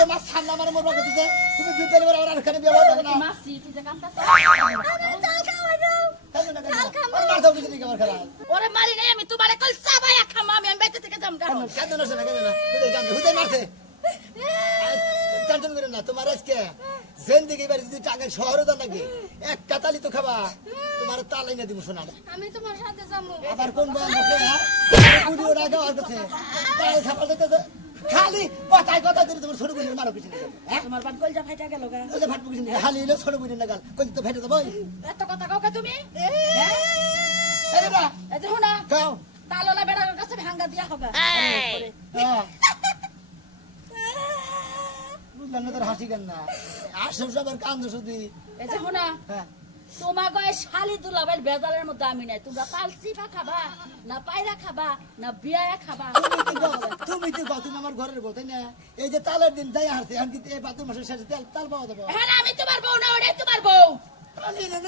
তোমার সামনে আমার মরবা করতেছে তুমি বিদ্যালয় এবার আর এখানে বিয়ে হবে না মাসি তুই যে কামটা কেন না মার দাও কিছু দিকে আমার খেলা ওরে মারি নাই আমি তোমারে কল চাবায়া খাম আমি বাইতে থেকে যাম গা কেন না শোনা কেন না হুদাই গান হুদাই মারছে টেনশন করে না তোমার আজকে জিন্দেগি এবার যদি টাকা শহরে দাও নাকি এক কাতালি তো খাবা তোমার তালাই না দিব শোনা আমি তোমার সাথে যাবো আবার কোন বল বসে হ্যাঁ ভিডিও রাখা আর কাছে তাই খাবার দিতে খালি কথা দিলে তোমার ছোট বুড়ি মারো কিছু হ্যাঁ তোমার বাদ কলজা ফাইটা গেল গা ওই যে ফাটবো কিছু খালি হলো ছোট বুড়ি না গাল কই তো ফেটে দেবো এত কথা কাও কা তুমি এই না এই যে হুনা গাও তাললা বেড়ার কাছে ভাঙ্গা দিয়া হবে হ্যাঁ বুঝলাম না তোর হাসি কেন না আসো সবার কান্দ শুধু এই যে হুনা হ্যাঁ তোমার গায়ে শালি দুলাবের বেজালের মধ্যে আমি নাই তোমরা পালসিফা খাবা না পায়রা খাবা না বিয়া খাবা তুমি তো তুমি আমার ঘরের বউ তাই না এই যে তালের দিন যাই হারছে আমি এই 5 মাসের শেষে তাল পাওয়া যাবো হ্যাঁ আমি তোমার বউ না ওটাই তোমার বউ আমি না